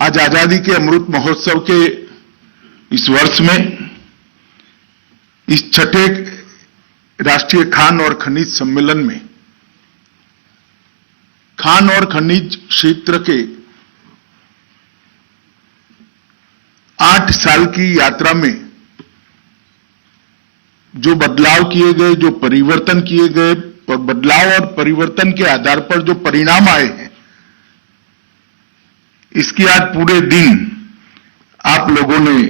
आज आजादी के अमृत महोत्सव के इस वर्ष में इस छठे राष्ट्रीय खान और खनिज सम्मेलन में खान और खनिज क्षेत्र के 8 साल की यात्रा में जो बदलाव किए गए, जो परिवर्तन किए गए, और बदलाव और परिवर्तन के आधार पर जो परिणाम आए हैं, इसकी आज पूरे दिन आप लोगों ने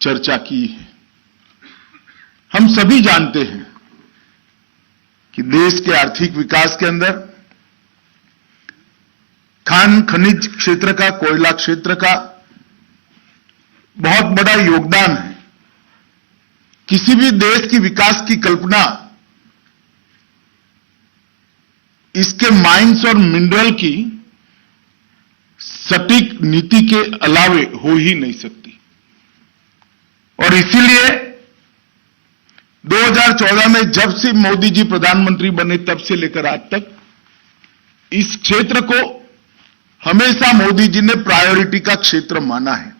चर्चा की है। हम सभी जानते हैं कि देश के आर्थिक विकास के अंदर खान खनिज क्षेत्र का, कोयला क्षेत्र का बहुत बड़ा योगदान है। किसी भी देश की विकास की कल्पना इसके माइंस और मिनरल की सटीक नीति के अलावे हो ही नहीं सकती, और इसीलिए 2014 में जब से मोदी जी प्रधानमंत्री बने तब से लेकर आज तक इस क्षेत्र को हमेशा मोदी जी ने प्रायोरिटी का क्षेत्र माना है।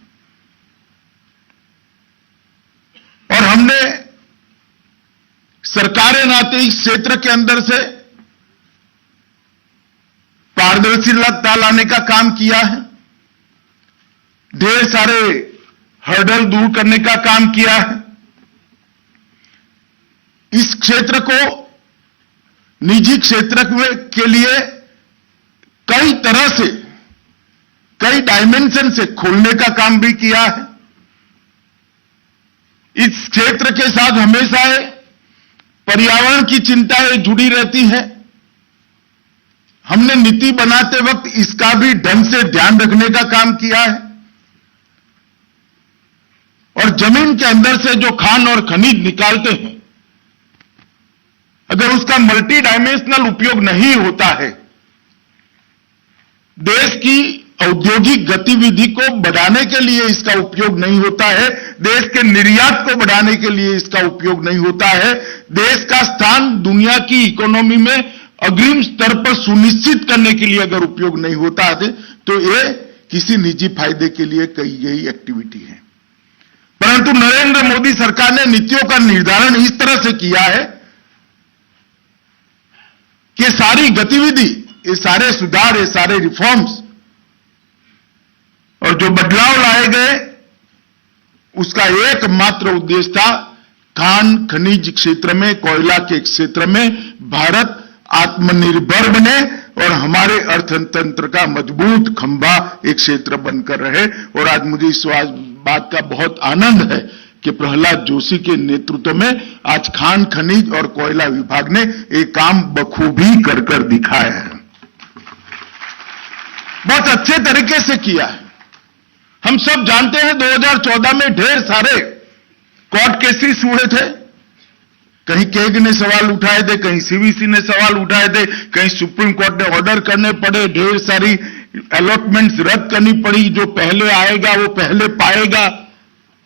और हमने सरकारें नाते इस क्षेत्र के अंदर से पारदर्शिता लाने का काम किया है, ढेर सारे हर्डल दूर करने का काम किया है। इस क्षेत्र को निजी क्षेत्र के लिए कई तरह से, कई डायमेंशन से खोलने का काम भी किया है। इस क्षेत्र के साथ हमेशा पर्यावरण की चिंताएं जुड़ी रहती है। हमने नीति बनाते वक्त इसका भी ढंग से ध्यान रखने का काम किया है, और जमीन के अंदर से जो खान और खनिज निकालते हैं, अगर उसका मल्टी डायमेंशनल उपयोग नहीं होता है, देश की औद्योगिक गतिविधि को बढ़ाने के लिए इसका उपयोग नहीं होता है, देश के निर्यात को बढ़ाने के लिए इसका उपयोग नहीं होता है, देश का स्थान दुनिया की इकोनॉमी में अग्रिम स्तर पर सुनिश्चित करने के लिए अगर उपयोग नहीं होता है, तो ये किसी निजी फायदे के लिए की गई एक्टिविटी है। परंतु नरेंद्र मोदी सरकार ने नीतियों का निर्धारण इस तरह से किया है कि सारी गतिविधि, ये सारे सुधार, ये सारे रिफॉर्म्स और जो बदलाव लाए गए, उसका एकमात्र उद्देश्य था खान खनिज क्षेत्र में, कोयला के क्षेत्र में भारत आत्मनिर्भर बने और हमारे अर्थतंत्र का मजबूत खंभा एक क्षेत्र बनकर रहे। और आज मुझे इस बात का बहुत आनंद है कि प्रहलाद जोशी के नेतृत्व में आज खान खनिज और कोयला विभाग ने एक काम बखूबी कर दिखाया है, बहुत अच्छे तरीके से किया है। हम सब जानते हैं 2014 में ढेर सारे कोर्ट केसेस हुए थे, कहीं केग ने सवाल उठाए थे, कहीं सीवीसी ने सवाल उठाए थे, कहीं सुप्रीम कोर्ट ने ऑर्डर करने पड़े, ढेर सारी अलॉटमेंट्स रद्द करनी पड़ी, जो पहले आएगा वो पहले पाएगा।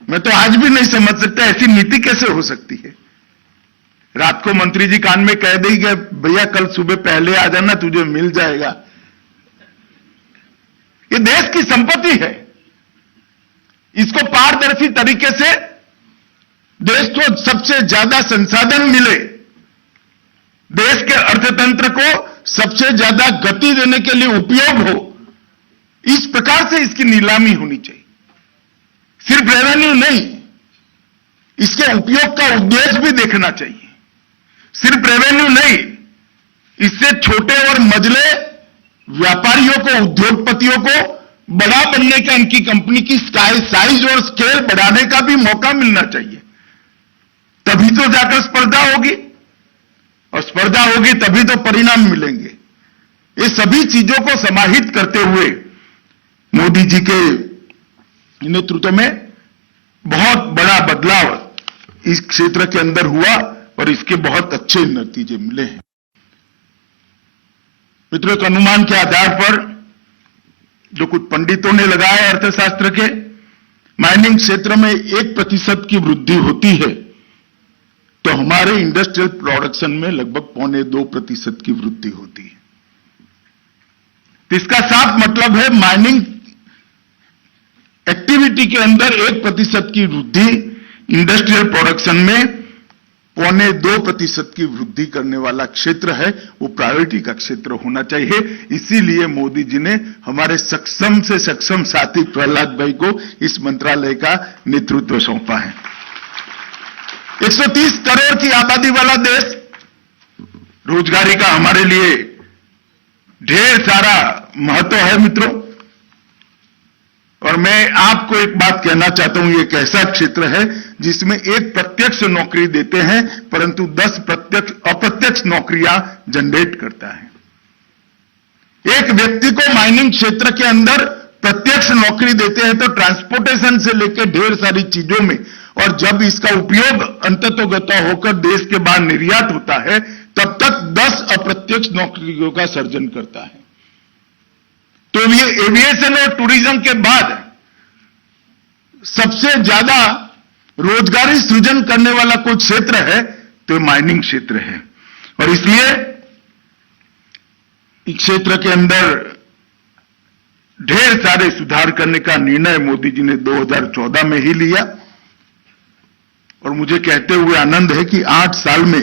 मैं तो आज भी नहीं समझ सकता ऐसी नीति कैसे हो सकती है। रात को मंत्री जी कान में कह देंगे, भैया कल सुबह पहले आ जाना, तुझे मिल जाएगा। ये देश की संपत्ति है, इसको पारदर्शी तरीके से देश को सबसे ज्यादा संसाधन मिले, देश के अर्थतंत्र को सबसे ज्यादा गति देने के लिए उपयोग हो, इस प्रकार से इसकी नीलामी होनी चाहिए। सिर्फ रेवेन्यू नहीं, इसके उपयोग का उद्देश्य भी देखना चाहिए। सिर्फ रेवेन्यू नहीं, इससे छोटे और मझले व्यापारियों को, उद्योगपतियों को बड़ा बनने का, इनकी कंपनी की साइज और स्केल बढ़ाने का भी मौका मिलना चाहिए। तभी तो जाकर स्पर्धा होगी, और स्पर्धा होगी तभी तो परिणाम मिलेंगे। ये सभी चीजों को समाहित करते हुए मोदी जी के नेतृत्व में बहुत बड़ा बदलाव इस क्षेत्र के अंदर हुआ, और इसके बहुत अच्छे नतीजे मिले हैं। मित्रों, एक अनुमान के आधार पर जो कुछ पंडितों ने लगाया अर्थशास्त्र के, माइनिंग क्षेत्र में 1% की वृद्धि होती है तो हमारे इंडस्ट्रियल प्रोडक्शन में लगभग 1.25% की वृद्धि होती है। तो इसका साफ मतलब है माइनिंग एक्टिविटी के अंदर 1% की वृद्धि, इंडस्ट्रियल प्रोडक्शन में 1.25% की वृद्धि करने वाला क्षेत्र है, वो प्रायोरिटी का क्षेत्र होना चाहिए। इसीलिए मोदी जी ने हमारे सक्षम से सक्षम साथी प्रहलाद भाई को इस मंत्रालय का नेतृत्व सौंपा है। 130 करोड़ की आबादी वाला देश, रोजगारी का हमारे लिए ढेर सारा महत्व है मित्रों। और मैं आपको एक बात कहना चाहता हूं, ये एक ऐसा क्षेत्र है जिसमें एक प्रत्यक्ष नौकरी देते हैं परंतु 10 अप्रत्यक्ष नौकरियां जनरेट करता है। एक व्यक्ति को माइनिंग क्षेत्र के अंदर प्रत्यक्ष नौकरी देते हैं तो ट्रांसपोर्टेशन से लेकर ढेर सारी चीजों में, और जब इसका उपयोग अंततोगत्वा होकर देश के बाहर निर्यात होता है तब तक 10 अप्रत्यक्ष नौकरियों का सर्जन करता है। तो ये एविएशन और टूरिज्म के बाद सबसे ज्यादा रोजगारी सृजन करने वाला कोई क्षेत्र है तो माइनिंग क्षेत्र है। और इसलिए इस क्षेत्र के अंदर ढेर सारे सुधार करने का निर्णय मोदी जी ने 2014 में ही लिया। और मुझे कहते हुए आनंद है कि 8 साल में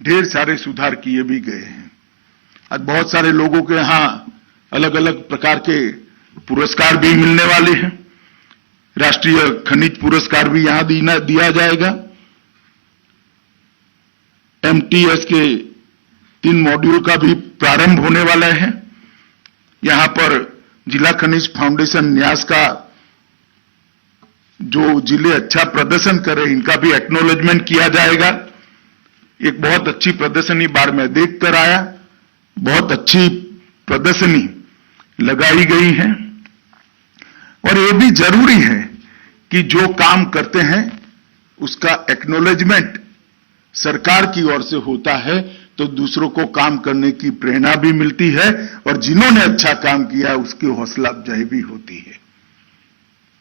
ढेर सारे सुधार किए भी गए हैं। आज बहुत सारे लोगों के यहां अलग अलग प्रकार के पुरस्कार भी मिलने वाले हैं। राष्ट्रीय खनिज पुरस्कार भी यहां दिया जाएगा। एमटीएस के 3 मॉड्यूल का भी प्रारंभ होने वाला है। यहां पर जिला खनिज फाउंडेशन न्यास का जो जिले अच्छा प्रदर्शन करे इनका भी एक्नॉलेजमेंट किया जाएगा। एक बहुत अच्छी प्रदर्शनी बार में देख कर आया, बहुत अच्छी प्रदर्शनी लगाई गई है। और ये भी जरूरी है कि जो काम करते हैं उसका एक्नॉलेजमेंट सरकार की ओर से होता है तो दूसरों को काम करने की प्रेरणा भी मिलती है और जिन्होंने अच्छा काम किया उसकी हौसला अफजाई भी होती है।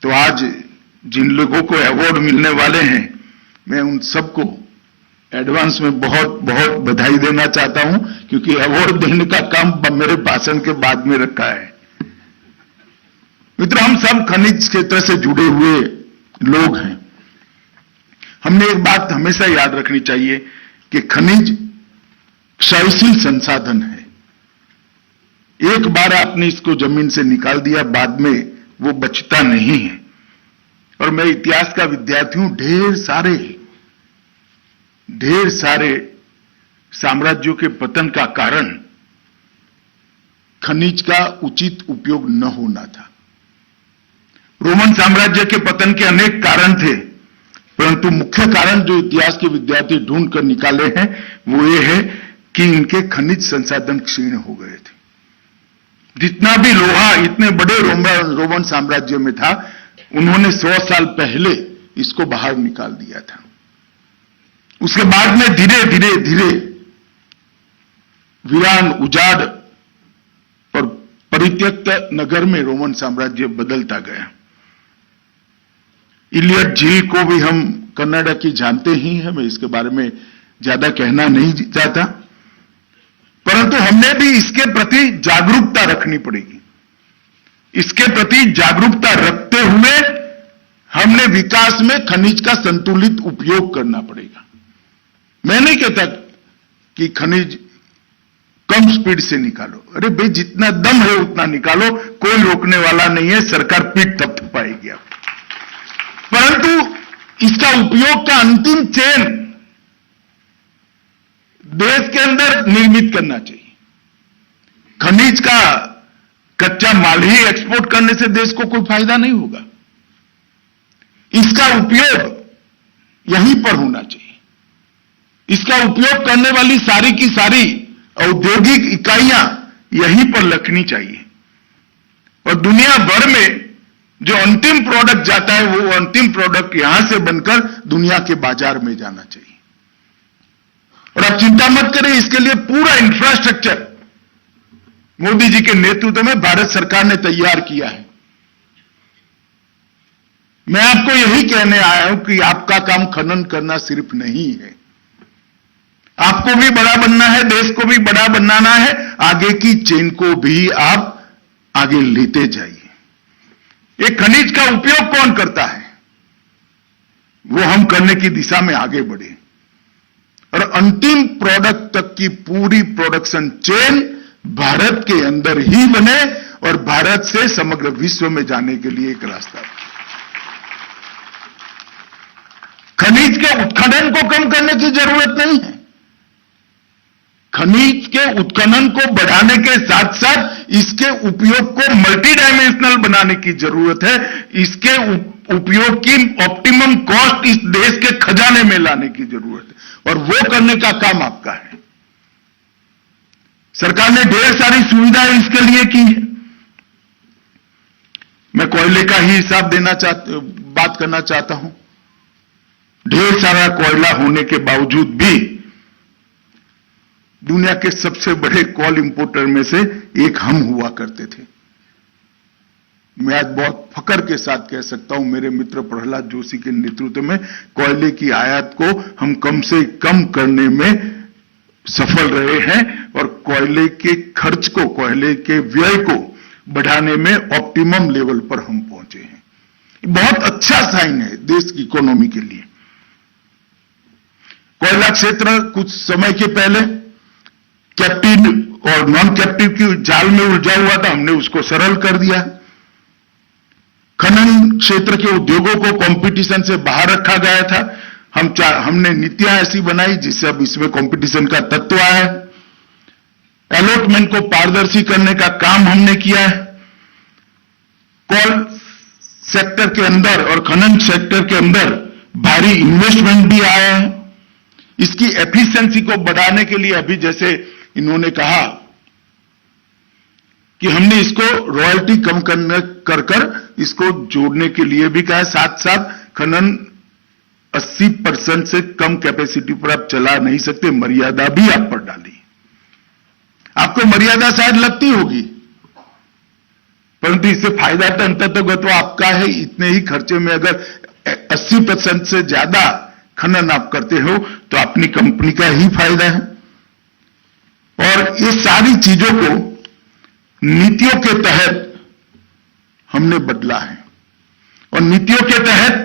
तो आज जिन लोगों को अवार्ड मिलने वाले हैं मैं उन सबको एडवांस में बहुत बहुत बधाई देना चाहता हूं, क्योंकि अवार्ड देने का काम मेरे भाषण के बाद में रखा है। मित्रों, हम सब खनिज क्षेत्र से जुड़े हुए लोग हैं। हमने एक बात हमेशा याद रखनी चाहिए कि खनिज क्षयशील संसाधन है। एक बार आपने इसको जमीन से निकाल दिया, बाद में वो बचता नहीं है। और मैं इतिहास का विद्यार्थी हूं, ढेर सारे साम्राज्यों के पतन का कारण खनिज का उचित उपयोग न होना था। रोमन साम्राज्य के पतन के अनेक कारण थे, परंतु मुख्य कारण जो इतिहास के विद्यार्थी ढूंढ कर निकाले हैं वो ये है कि इनके खनिज संसाधन क्षीण हो गए थे। जितना भी लोहा इतने बड़े रोमन साम्राज्य में था, उन्होंने 100 साल पहले इसको बाहर निकाल दिया था। उसके बाद में धीरे धीरे वीरान, उजाड़ और परित्यक्त नगर में रोमन साम्राज्य बदलता गया। इलियट झील को भी हम कन्नाडा की जानते ही हैं, मैं इसके बारे में ज्यादा कहना नहीं चाहता, परंतु हमने भी इसके प्रति जागरूकता रखनी पड़ेगी। इसके प्रति जागरूकता रखते हुए हमने विकास में खनिज का संतुलित उपयोग करना पड़ेगा। मैं नहीं कहता कि खनिज कम स्पीड से निकालो, अरे भाई जितना दम है उतना निकालो, कोई रोकने वाला नहीं है, सरकार पीठ थपथपाएगी आप। परंतु इसका उपयोग का अंतिम चेन देश के अंदर निर्मित करना चाहिए। खनिज का कच्चा माल ही एक्सपोर्ट करने से देश को कोई फायदा नहीं होगा। इसका उपयोग यहीं पर होना चाहिए। इसका उपयोग करने वाली सारी की सारी औद्योगिक इकाइयां यहीं पर लगनी चाहिए। और दुनिया भर में जो अंतिम प्रोडक्ट जाता है वो अंतिम प्रोडक्ट यहां से बनकर दुनिया के बाजार में जाना चाहिए। और आप चिंता मत करें, इसके लिए पूरा इंफ्रास्ट्रक्चर मोदी जी के नेतृत्व में भारत सरकार ने तैयार किया है। मैं आपको यही कहने आया हूं कि आपका काम खनन करना सिर्फ नहीं है, आपको भी बड़ा बनना है, देश को भी बड़ा बनाना है, आगे की चेन को भी आप आगे लेते जाइए। ये खनिज का उपयोग कौन करता है, वो हम करने की दिशा में आगे बढ़े और अंतिम प्रोडक्ट तक की पूरी प्रोडक्शन चेन भारत के अंदर ही बने और भारत से समग्र विश्व में जाने के लिए एक रास्ता। खनिज के उत्खनन को कम करने की जरूरत नहीं है। खनिज के उत्खनन को बढ़ाने के साथ साथ इसके उपयोग को मल्टी डायमेंशनल बनाने की जरूरत है। इसके उपयोग की ऑप्टिमम कॉस्ट इस देश के खजाने में लाने की जरूरत है और वो करने का काम आपका है। सरकार ने ढेर सारी सुविधाएं इसके लिए की है। मैं कोयले का ही हिसाब बात करना चाहता हूं। ढेर सारा कोयला होने के बावजूद भी दुनिया के सबसे बड़े कोल इंपोर्टर में से एक हम हुआ करते थे। मैं आज बहुत फख्र के साथ कह सकता हूं, मेरे मित्र प्रहलाद जोशी के नेतृत्व में कोयले की आयात को हम कम से कम करने में सफल रहे हैं और कोयले के खर्च को, कोयले के व्यय को बढ़ाने में ऑप्टिमम लेवल पर हम पहुंचे हैं। बहुत अच्छा साइन है देश की इकोनॉमी के लिए। कोयला क्षेत्र कुछ समय के पहले कैप्टिव और नॉन कैप्टिव की जाल में उलझा हुआ था, हमने उसको सरल कर दिया। खनन क्षेत्र के उद्योगों को कंपटीशन से बाहर रखा गया था, हमने नीतियां ऐसी बनाई जिससे अब इसमें कंपटीशन का तत्व आया है। अलॉटमेंट को पारदर्शी करने का काम हमने किया है। कोल सेक्टर के अंदर और खनन सेक्टर के अंदर भारी इन्वेस्टमेंट भी आया है। इसकी एफिशिएंसी को बढ़ाने के लिए अभी जैसे इन्होंने कहा कि हमने इसको रॉयल्टी कम कर इसको जोड़ने के लिए भी कहा। साथ साथ खनन 80% से कम कैपेसिटी पर आप चला नहीं सकते, मर्यादा भी आप पर डाली। आपको मर्यादा शायद लगती होगी, परंतु इससे फायदा तो अंततः आपका है। इतने ही खर्चे में अगर 80% से ज्यादा खनन आप करते हो तो अपनी कंपनी का ही फायदा है। और ये सारी चीजों को नीतियों के तहत हमने बदला है और नीतियों के तहत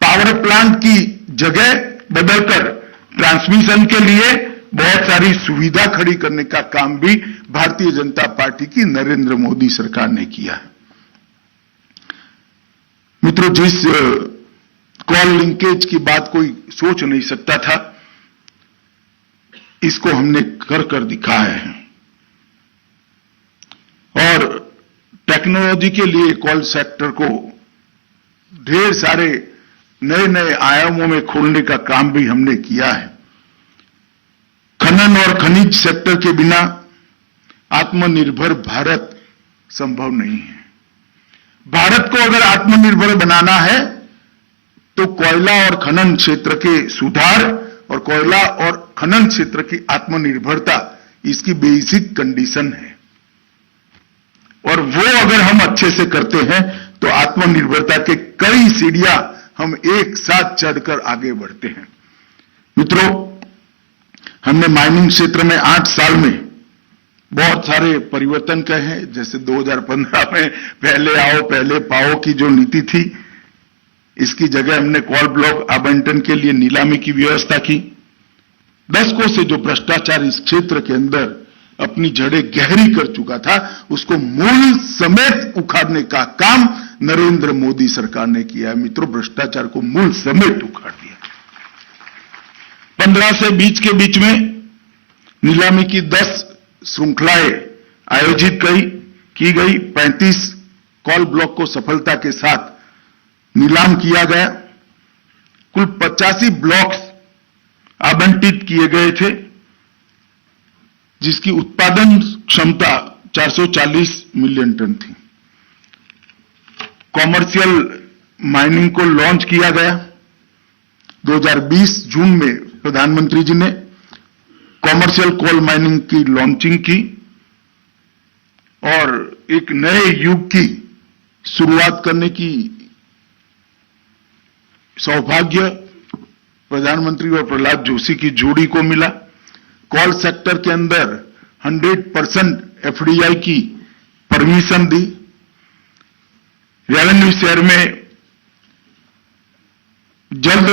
पावर प्लांट की जगह बदलकर ट्रांसमिशन के लिए बहुत सारी सुविधा खड़ी करने का काम भी भारतीय जनता पार्टी की नरेंद्र मोदी सरकार ने किया है। मित्रों, जिस कॉल लिंकेज की बात कोई सोच नहीं सकता था, इसको हमने कर दिखाया है। और टेक्नोलॉजी के लिए कॉल सेक्टर को ढेर सारे नए नए आयामों में खोलने का काम भी हमने किया है। खनन और खनिज सेक्टर के बिना आत्मनिर्भर भारत संभव नहीं है। भारत को अगर आत्मनिर्भर बनाना है तो कोयला और खनन क्षेत्र के सुधार और कोयला और खनन क्षेत्र की आत्मनिर्भरता इसकी बेसिक कंडीशन है। और वो अगर हम अच्छे से करते हैं तो आत्मनिर्भरता के कई सीढ़ियां हम एक साथ चढ़कर आगे बढ़ते हैं। मित्रों, हमने माइनिंग क्षेत्र में 8 साल में बहुत सारे परिवर्तन कहे हैं। जैसे 2015 में पहले आओ पहले पाओ की जो नीति थी, इसकी जगह हमने कोल ब्लॉक आवंटन के लिए नीलामी की व्यवस्था की। दशकों से जो भ्रष्टाचार इस क्षेत्र के अंदर अपनी जड़ें गहरी कर चुका था, उसको मूल समेत उखाड़ने का काम नरेंद्र मोदी सरकार ने किया है। मित्रों, भ्रष्टाचार को मूल समेत उखाड़ दिया। 15 से 20 के बीच में नीलामी की 10 श्रृंखलाएं आयोजित की गई। 35 कोल ब्लॉक को सफलता के साथ नीलाम किया गया। कुल 85 ब्लॉक्स आवंटित किए गए थे, जिसकी उत्पादन क्षमता 440 मिलियन टन थी। कॉमर्शियल माइनिंग को लॉन्च किया गया। 2020 जून में प्रधानमंत्री जी ने कॉमर्शियल कोल माइनिंग की लॉन्चिंग की और एक नए युग की शुरुआत करने की सौभाग्य प्रधानमंत्री और प्रहलाद जोशी की जोड़ी को मिला। कोल सेक्टर के अंदर 100% एफडीआई की परमिशन दी। रेवेन्यू शेयर में जल्द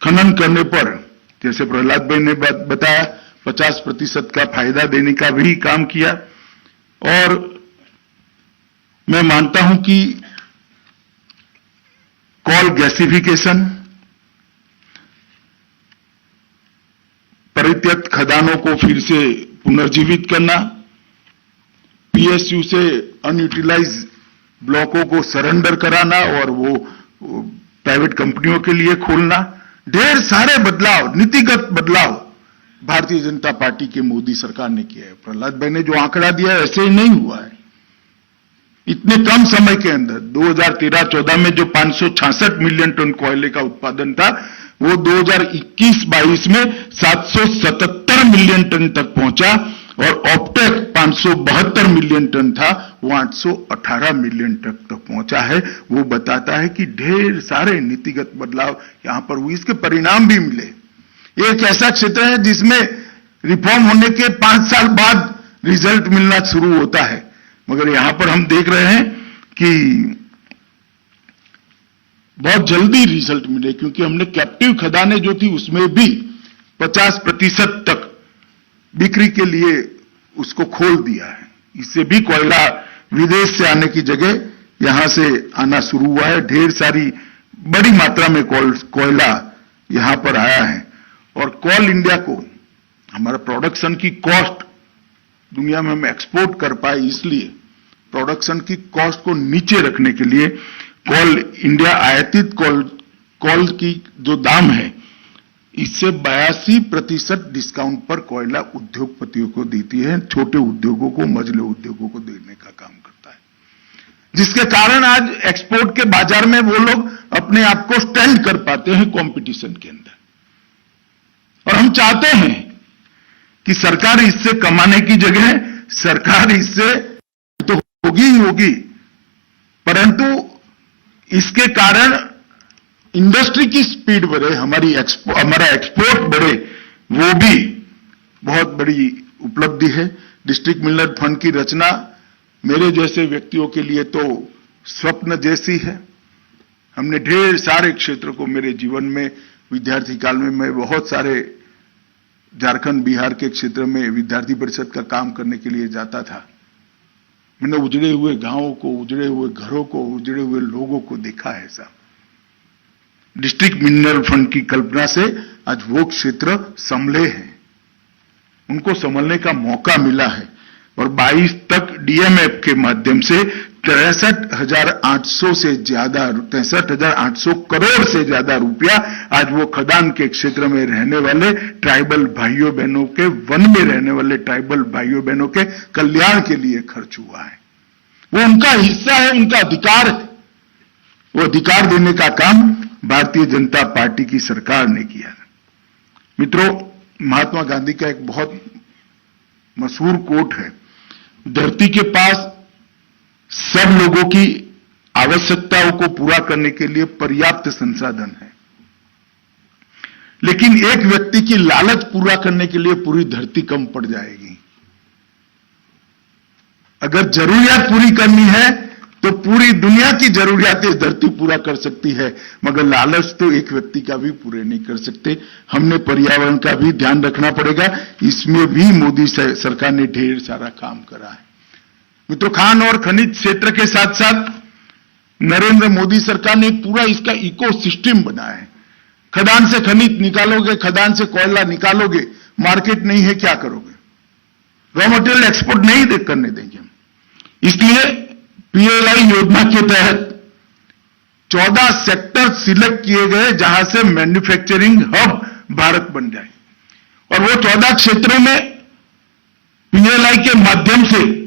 खनन करने पर, जैसे प्रहलाद भाई ने बताया, 50% का फायदा देने का भी काम किया। और मैं मानता हूं कि कोल गैसिफिकेशन, परित्यक्त खदानों को फिर से पुनर्जीवित करना, पीएसयू से अनयूटिलाइज ब्लॉकों को सरेंडर कराना और वो प्राइवेट कंपनियों के लिए खोलना, ढेर सारे बदलाव, नीतिगत बदलाव भारतीय जनता पार्टी की मोदी सरकार ने किया है। प्रहलाद भाई ने जो आंकड़ा दिया है ऐसे ही नहीं हुआ है। इतने कम समय के अंदर 2013-14 में जो 566 मिलियन टन कोयले का उत्पादन था, वो 2021-22 में 777 मिलियन टन तक पहुंचा और ऑप्टेक 572 मिलियन टन था, वो 818 मिलियन टन तक पहुंचा है। वो बताता है कि ढेर सारे नीतिगत बदलाव यहां पर हुए, इसके परिणाम भी मिले। एक ऐसा क्षेत्र है जिसमें रिफॉर्म होने के 5 साल बाद रिजल्ट मिलना शुरू होता है, मगर यहां पर हम देख रहे हैं कि बहुत जल्दी रिजल्ट मिले, क्योंकि हमने कैप्टिव खदानें जो थी उसमें भी 50% तक बिक्री के लिए उसको खोल दिया है। इससे भी कोयला विदेश से आने की जगह यहां से आना शुरू हुआ है। ढेर सारी बड़ी मात्रा में कोयला यहां पर आया है और कोल इंडिया को, हमारा प्रोडक्शन की कॉस्ट दुनिया में हम एक्सपोर्ट कर पाए, इसलिए प्रोडक्शन की कॉस्ट को नीचे रखने के लिए कोल इंडिया आयातित कोल की जो दाम है, इससे 82% डिस्काउंट पर कोयला उद्योगपतियों को देती है, छोटे उद्योगों को, मझले उद्योगों को देने का काम करता है, जिसके कारण आज एक्सपोर्ट के बाजार में वो लोग अपने आप को स्टैंड कर पाते हैं कंपटीशन के अंदर। और हम चाहते हैं कि सरकार इससे कमाने की जगह, सरकार इससे तो होगी ही होगी, परंतु इसके कारण इंडस्ट्री की स्पीड बढ़े, हमारा एक्सपोर्ट बढ़े, वो भी बहुत बड़ी उपलब्धि है। डिस्ट्रिक्ट मिलर फंड की रचना मेरे जैसे व्यक्तियों के लिए तो स्वप्न जैसी है। हमने ढेर सारे क्षेत्र को, मेरे जीवन में विद्यार्थी काल में मैं बहुत सारे झारखंड बिहार के क्षेत्र में विद्यार्थी परिषद का काम करने के लिए जाता था। मैंने उजड़े हुए गांवों को, उजड़े हुए घरों को, उजड़े हुए लोगों को देखा है साहब। डिस्ट्रिक्ट मिनरल फंड की कल्पना से आज वो क्षेत्र संभले हैं, उनको संभलने का मौका मिला है और 22 तक डीएमएफ के माध्यम से 63,800 करोड़ से ज्यादा रुपया आज वो खदान के क्षेत्र में रहने वाले ट्राइबल भाइयों बहनों के, वन में रहने वाले ट्राइबल भाइयों बहनों के कल्याण के लिए खर्च हुआ है। वो उनका हिस्सा है, उनका अधिकार है। वो अधिकार देने का काम भारतीय जनता पार्टी की सरकार ने किया। मित्रों, महात्मा गांधी का एक बहुत मशहूर कोट है, धरती के पास सब लोगों की आवश्यकताओं को पूरा करने के लिए पर्याप्त संसाधन है, लेकिन एक व्यक्ति की लालच पूरा करने के लिए पूरी धरती कम पड़ जाएगी। अगर जरूरियात पूरी करनी है तो पूरी दुनिया की जरूरियातें धरती पूरा कर सकती है, मगर लालच तो एक व्यक्ति का भी पूरे नहीं कर सकते। हमने पर्यावरण का भी ध्यान रखना पड़ेगा, इसमें भी मोदी सरकार ने ढेर सारा काम करा है। मित्रों, खान और खनिज क्षेत्र के साथ साथ नरेंद्र मोदी सरकार ने पूरा इसका इकोसिस्टम बनाया है। खदान से खनिज निकालोगे, खदान से कोयला निकालोगे, मार्केट नहीं है, क्या करोगे? रॉ मटेरियल एक्सपोर्ट नहीं करने देंगे हम। इसलिए पीएलआई योजना के तहत 14 सेक्टर सिलेक्ट किए गए जहां से मैन्युफैक्चरिंग हब भारत बन जाए, और वो 14 क्षेत्रों में पीएलआई के माध्यम से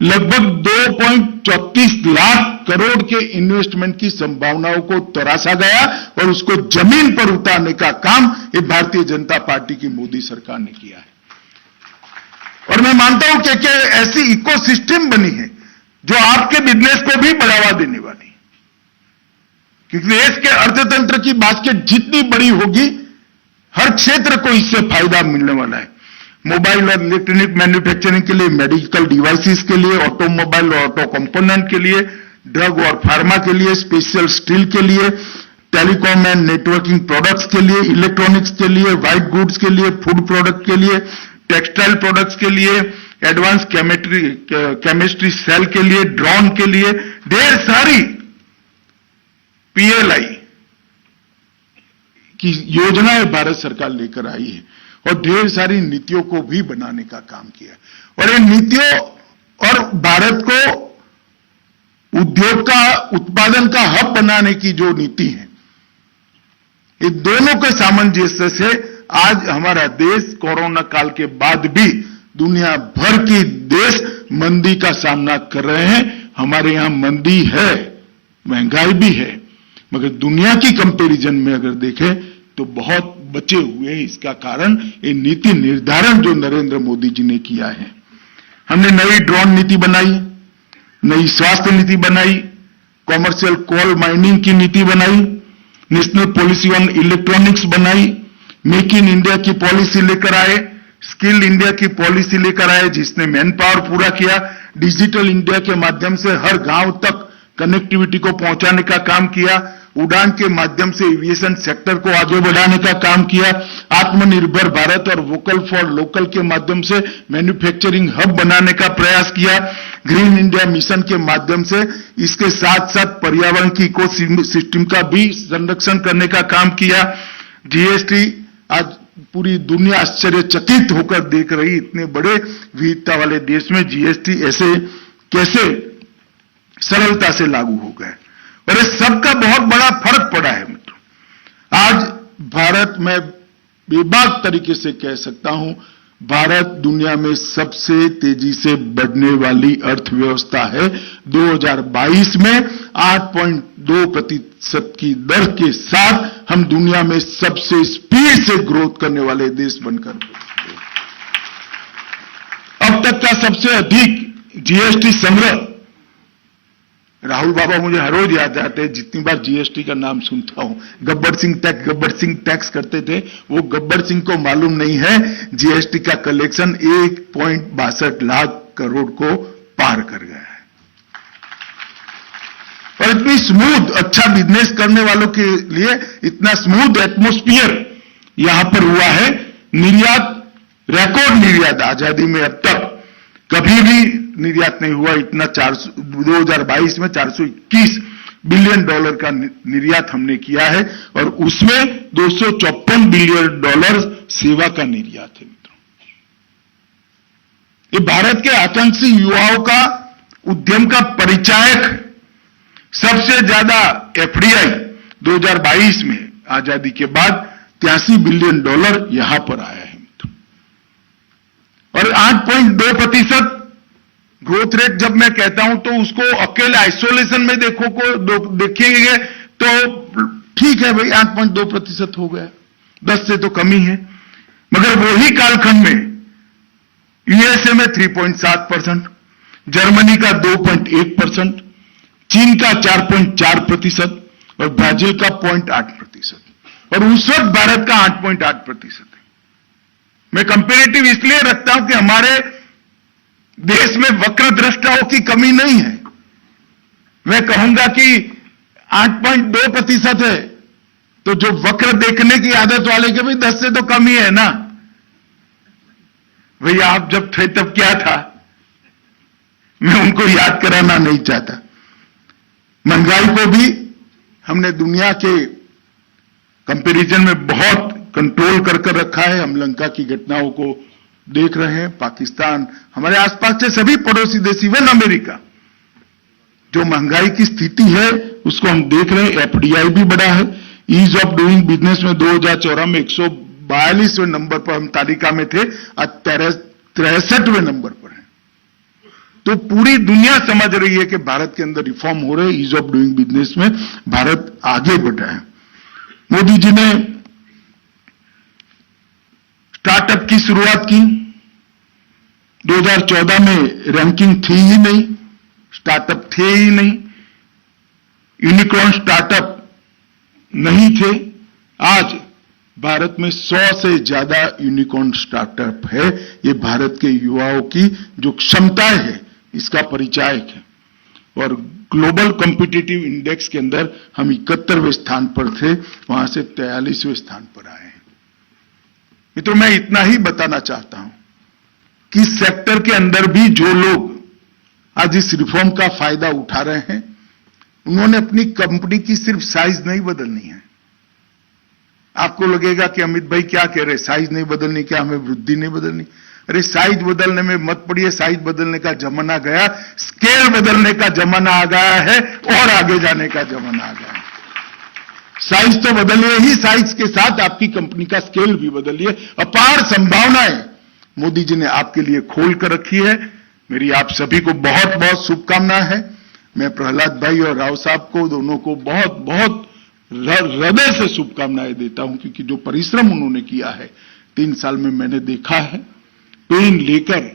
लगभग 2.34 लाख करोड़ के इन्वेस्टमेंट की संभावनाओं को तराशा गया और उसको जमीन पर उतारने का काम ये भारतीय जनता पार्टी की मोदी सरकार ने किया है। और मैं मानता हूं कि ऐसी इकोसिस्टम बनी है जो आपके बिजनेस को भी बढ़ावा देने वाली है, क्योंकि देश के अर्थतंत्र की बास्केट जितनी बड़ी होगी, हर क्षेत्र को इससे फायदा मिलने वाला है। मोबाइल और इलेक्ट्रॉनिक मैन्युफैक्चरिंग के लिए, मेडिकल डिवाइसेस के लिए, ऑटोमोबाइल और ऑटो कंपोनेंट के लिए, ड्रग और फार्मा के लिए, स्पेशल स्टील के लिए, टेलीकॉम एंड नेटवर्किंग प्रोडक्ट्स के लिए, इलेक्ट्रॉनिक्स के लिए, व्हाइट गुड्स के लिए, फूड प्रोडक्ट के लिए, टेक्सटाइल प्रोडक्ट्स के लिए, एडवांस केमिस्ट्री सेल के लिए, ड्रोन के लिए, ढेर सारी पीएलआई की योजनाएं भारत सरकार लेकर आई है और ढेर सारी नीतियों को भी बनाने का काम किया। और इन नीतियों और भारत को उद्योग का, उत्पादन का हब बनाने की जो नीति है, ये दोनों के सामंजस्य से आज हमारा देश कोरोना काल के बाद भी दुनिया भर की देश मंदी का सामना कर रहे हैं। हमारे यहां मंदी है, महंगाई भी है, मगर दुनिया की कंपैरिजन में अगर देखें तो बहुत बचे हुए हैं। इसका कारण ये नीति निर्धारण जो नरेंद्र मोदी जी ने किया है। हमने नई ड्रोन नीति बनाई, नई स्वास्थ्य नीति बनाई, कॉमर्शियल कोल माइनिंग की नीति बनाई, नेशनल पॉलिसी ऑन इलेक्ट्रॉनिक्स बनाई, मेक इन इंडिया की पॉलिसी लेकर आए, स्किल इंडिया की पॉलिसी लेकर आए जिसने मैन पावर पूरा किया, डिजिटल इंडिया के माध्यम से हर गांव तक कनेक्टिविटी को पहुंचाने का काम किया, उड़ान के माध्यम से एविएशन सेक्टर को आगे बढ़ाने का काम किया, आत्मनिर्भर भारत और वोकल फॉर लोकल के माध्यम से मैन्युफैक्चरिंग हब बनाने का प्रयास किया, ग्रीन इंडिया मिशन के माध्यम से इसके साथ साथ पर्यावरण की इको सिस्टम का भी संरक्षण करने का काम किया। जीएसटी आज पूरी दुनिया आश्चर्यचकित होकर देख रही, इतने बड़े विविधता वाले देश में जीएसटी ऐसे कैसे सरलता से लागू हो गए और इस सबका बहुत बड़ा फर्क पड़ा है मित्रों। आज भारत में बेबाक तरीके से कह सकता हूं, भारत दुनिया में सबसे तेजी से बढ़ने वाली अर्थव्यवस्था है। 2022 में 8.2% की दर के साथ हम दुनिया में सबसे स्पीड से ग्रोथ करने वाले देश बनकर अब तक का सबसे अधिक जीएसटी संग्रह। राहुल बाबा मुझे हर रोज याद आते हैं, जितनी बार जीएसटी का नाम सुनता हूं। गब्बर सिंह टैक्स करते थे, वो गब्बर सिंह को मालूम नहीं है जीएसटी का कलेक्शन 1.62 लाख करोड़ को पार कर गया है। और इतनी स्मूथ, अच्छा बिजनेस करने वालों के लिए इतना स्मूथ एटमॉस्फियर यहां पर हुआ है। निर्यात, रिकॉर्ड निर्यात आजादी में अब तक कभी भी निर्यात नहीं हुआ इतना। 2022 में 421 बिलियन डॉलर का निर्यात हमने किया है और उसमें 254 बिलियन डॉलर सेवा का निर्यात है मित्रों। ये भारत के आकांक्षी युवाओं का उद्यम का परिचायक। सबसे ज्यादा एफडीआई 2022 में आजादी के बाद 83 बिलियन डॉलर यहां पर आया है मित्रों। और 8.2% ग्रोथ रेट जब मैं कहता हूं तो उसको अकेले आइसोलेशन में देखेंगे तो ठीक है भाई, 8.2% हो गया, 10 से तो कमी है। मगर वही कालखंड में यूएसए में 3.7%, जर्मनी का 2.1%, चीन का 4.4% और ब्राजील का 0.8%। और उस वक्त भारत का 8.8% है। मैं कंपेरेटिव इसलिए रखता हूं कि हमारे देश में वक्र दृष्टाओं की कमी नहीं है। मैं कहूंगा कि 8.2% है तो जो वक्र देखने की आदत वाले के भी 10 से तो कम ही है ना। भैया आप जब थे तब क्या था, मैं उनको याद कराना नहीं चाहता। महंगाई को भी हमने दुनिया के कंपैरिजन में बहुत कंट्रोल कर रखा है। हम लंका की घटनाओं को देख रहे हैं, पाकिस्तान, हमारे आसपास के सभी पड़ोसी देश, इवन अमेरिका, जो महंगाई की स्थिति है उसको हम देख रहे हैं। एफडीआई भी बढ़ा है। ईज ऑफ डूइंग बिजनेस में 2014 में 142वें नंबर पर हम तालिका में थे, आज 63वें नंबर पर है। तो पूरी दुनिया समझ रही है कि भारत के अंदर रिफॉर्म हो रहे हैं। ईज ऑफ डूइंग बिजनेस में भारत आगे बढ़ रहा है। मोदी जी ने स्टार्टअप की शुरुआत की। 2014 में रैंकिंग थी ही नहीं, स्टार्टअप थे ही नहीं, यूनिकॉर्न स्टार्टअप नहीं थे। आज भारत में 100 से ज्यादा यूनिकॉर्न स्टार्टअप है। ये भारत के युवाओं की जो क्षमताएं है इसका परिचायक है। और ग्लोबल कॉम्पिटिटिव इंडेक्स के अंदर हम 71वें स्थान पर थे, वहां से 43वें स्थान पर आए हैं। मित्रों, मैं इतना ही बताना चाहता हूं कि सेक्टर के अंदर भी जो लोग आज इस रिफॉर्म का फायदा उठा रहे हैं, उन्होंने अपनी कंपनी की सिर्फ साइज नहीं बदलनी है। आपको लगेगा कि अमित भाई क्या कह रहे, साइज नहीं बदलनी, क्या हमें वृद्धि नहीं बदलनी? अरे साइज बदलने में मत पड़िए, साइज बदलने का जमाना गया, स्केल बदलने का जमाना आ गया है और आगे जाने का जमाना आ गया है। साइज तो बदलिए ही, साइज के साथ आपकी कंपनी का स्केल भी बदलिए। अपार संभावनाएं मोदी जी ने आपके लिए खोल कर रखी है। मेरी आप सभी को बहुत बहुत शुभकामनाएं हैं। मैं प्रहलाद भाई और राव साहब को दोनों को बहुत बहुत हृदय से शुभकामनाएं देता हूं, क्योंकि जो परिश्रम उन्होंने किया है 3 साल में मैंने देखा है। पेन लेकर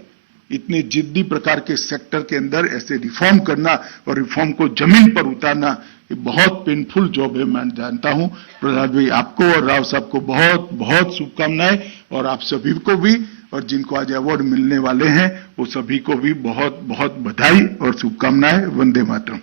इतने जिद्दी प्रकार के सेक्टर के अंदर ऐसे रिफॉर्म करना और रिफॉर्म को जमीन पर उतारना, ये बहुत पेनफुल जॉब है, मैं जानता हूं। प्रहलाद भाई आपको और राव साहब को बहुत बहुत शुभकामनाएं, और आप सभी को भी, और जिनको आज अवार्ड मिलने वाले हैं वो सभी को भी बहुत बहुत बधाई और शुभकामनाएं। वंदे मातरम।